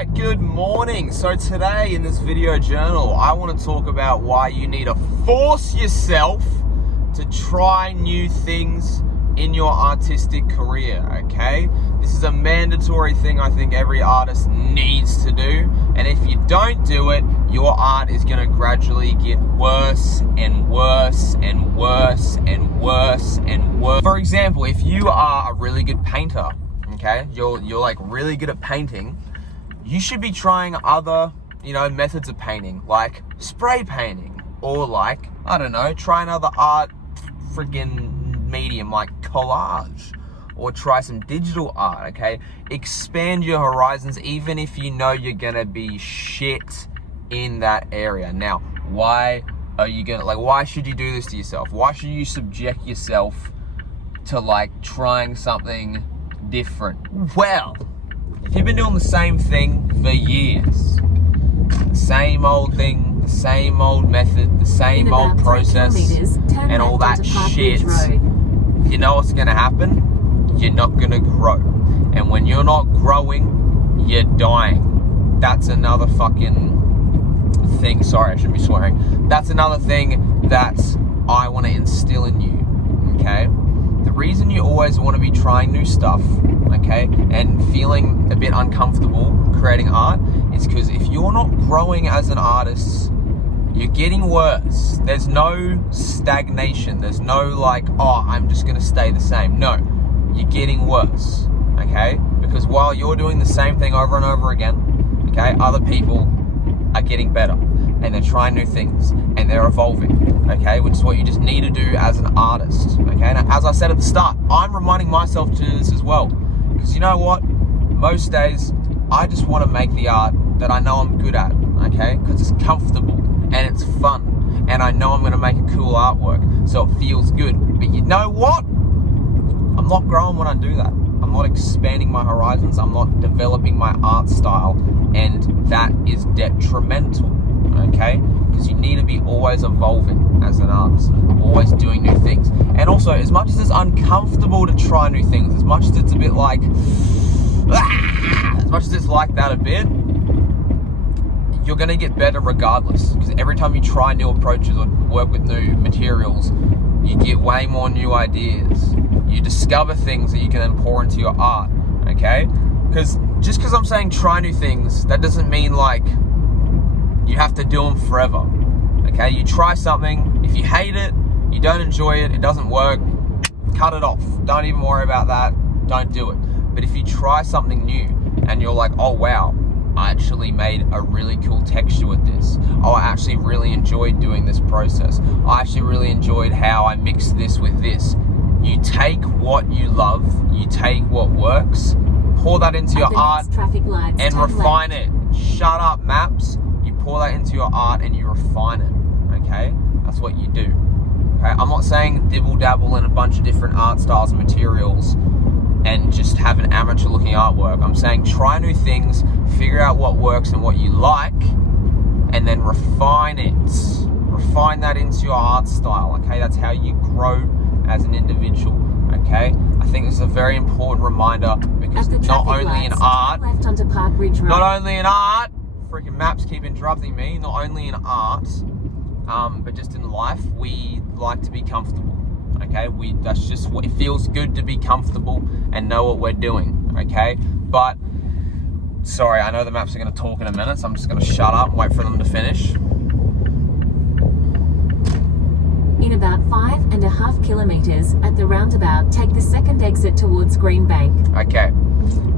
Alright, good morning. So today in this video journal, I want to talk about why you need to force yourself to try new things in your artistic career, okay? This is a mandatory thing I think every artist needs to do, and if you don't do it, your art is going to gradually get worse and worse and worse and worse and worse. For example, if you are a really good painter, okay, you're like really good at painting, you should be trying other, methods of painting, like spray painting, or like, I don't know, try another art friggin' medium like collage, or try some digital art, okay? Expand your horizons, even if you know you're gonna be shit in that area. Now, why should you do this to yourself? Why should you subject yourself to like trying something different? Well, if you've been doing the same thing for years, the same old thing, the same old method, the same old process, and all that shit, you know what's gonna happen? You're not gonna grow. And when you're not growing, you're dying. That's another fucking thing. Sorry, I shouldn't be swearing. That's another thing that I want to instill in you, okay? The reason you always want to be trying new stuff, okay, and feeling a bit uncomfortable creating art is because if you're not growing as an artist, you're getting worse. There's no stagnation. There's no like, oh, I'm just going to stay the same. No, you're getting worse, okay? Because while you're doing the same thing over and over again, okay, other people are getting better and they're trying new things and they're evolving, okay, which is what you just need to do as an artist, okay? Now, as I said at the start, I'm reminding myself to do this as well, because you know what? Most days, I just want to make the art that I know I'm good at, okay? Because it's comfortable and it's fun, and I know I'm going to make a cool artwork, so it feels good. But you know what? I'm not growing when I do that. I'm not expanding my horizons. I'm not developing my art style, and that is detrimental, okay? Because you need to be always evolving as an artist, always doing new things. And also, as much as it's uncomfortable to try new things, as much as it's a bit like, as much as it's like that a bit, you're gonna get better regardless. Because every time you try new approaches or work with new materials, you get way more new ideas. You discover things that you can then pour into your art, okay? Because just because I'm saying try new things, that doesn't mean like you have to do them forever, okay? You try something, if you hate it, you don't enjoy it, it doesn't work, cut it off. Don't even worry about that, don't do it. But if you try something new and you're like, oh wow, I actually made a really cool texture with this. Oh, I actually really enjoyed doing this process. I actually really enjoyed how I mixed this with this. You take what you love, you take what works, pour that into your art and refine it. Shut up, maps. You pour that into your art and you refine it, okay? That's what you do, okay? I'm not saying dibble dabble in a bunch of different art styles and materials and just have an amateur looking artwork. I'm saying try new things, figure out what works and what you like, and then refine it. Refine that into your art style, okay? That's how you grow as an individual, okay? I think this is a very important reminder, because not only in art, freaking maps keep interrupting me, not only in art, but just in life, we like to be comfortable, okay? That's just what it feels good to be comfortable and know what we're doing, okay? But, sorry, I know the maps are gonna talk in a minute, so I'm just gonna shut up and wait for them to finish. In about 5.5 kilometers at the roundabout, take the second exit towards Greenbank. Okay,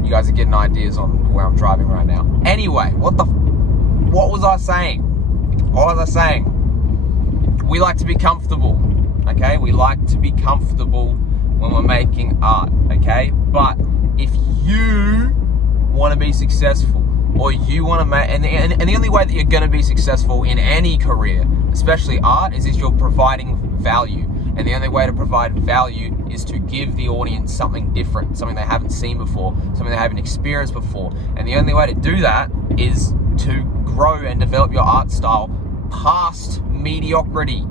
you guys are getting ideas on where I'm driving right now. Anyway, what was I saying? What was I saying? We like to be comfortable, okay? We like to be comfortable when we're making art, okay? But if you want to be successful, or you want to make, and the only way that you're going to be successful in any career, especially art, is if you're providing value. And the only way to provide value is to give the audience something different, something they haven't seen before, something they haven't experienced before. And the only way to do that is to grow and develop your art style past mediocrity.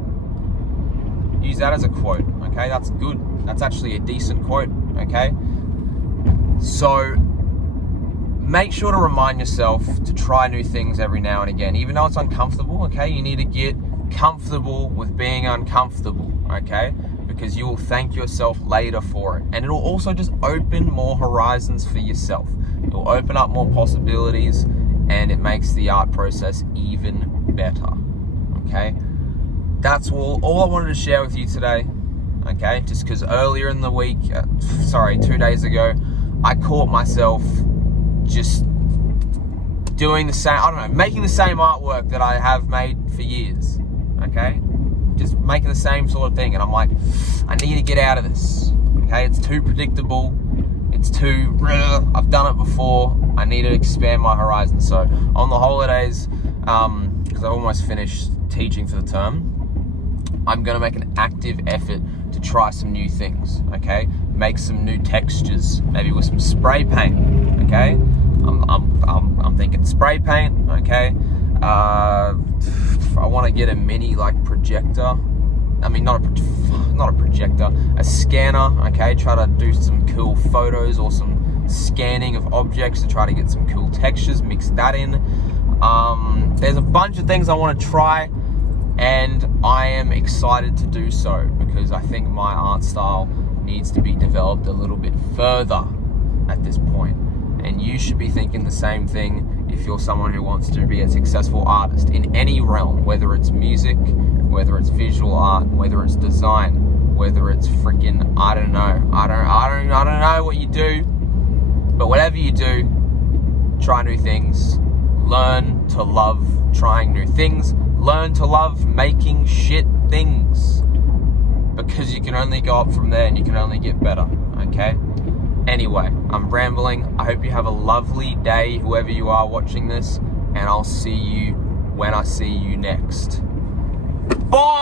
Use that as a quote, okay? That's good. That's actually a decent quote, okay? So make sure to remind yourself to try new things every now and again, even though it's uncomfortable, okay? You need to get comfortable with being uncomfortable, okay? Because you will thank yourself later for it. And it'll also just open more horizons for yourself. It'll open up more possibilities, and it makes the art process even better, okay? That's all I wanted to share with you today, okay? Just because earlier in the week, 2 days ago, I caught myself just doing the same, making the same artwork that I have made for years, okay? Just making the same sort of thing, and I'm like, I need to get out of this, okay? It's too predictable, it's too, I've done it before, I need to expand my horizons. So on the holidays, because I've almost finished teaching for the term, I'm gonna make an active effort to try some new things, okay? Make some new textures, maybe with some spray paint, okay? I'm thinking spray paint, okay? I want to get a mini projector. I mean, not a projector, a scanner, okay? Try to do some cool photos or some scanning of objects to try to get some cool textures, mix that in. There's a bunch of things I want to try, and I am excited to do so because I think my art style needs to be developed a little bit further at this point. And you should be thinking the same thing if you're someone who wants to be a successful artist in any realm, whether it's music, whether it's visual art, whether it's design, whether it's freaking, I don't know what you do, but whatever you do, try new things, learn to love trying new things, learn to love making shit things, because you can only go up from there and you can only get better, okay? Anyway, I'm rambling. I hope you have a lovely day, whoever you are watching this, and I'll see you when I see you next. Bye!